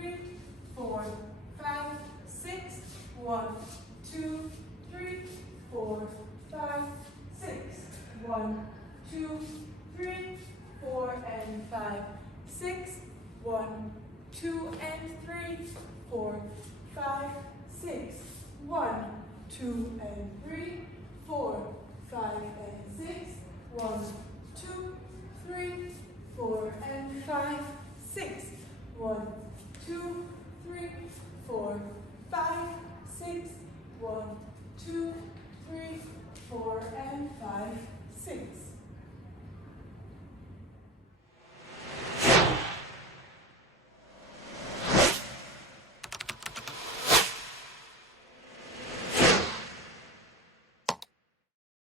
3, 4, 5, 6. 1, 2, 3, 4, 5, 6. 1, 2, 3, 4, and 5, 6. 1, 2, and 3, 4, 5, 6. 1, 2, and 3, 4, 5, and 6. 1, 2, 3, 4, and 5, 6. 1, 2, 3, 4, 5, 6. 1, 2, 3, 4, and 5, 6.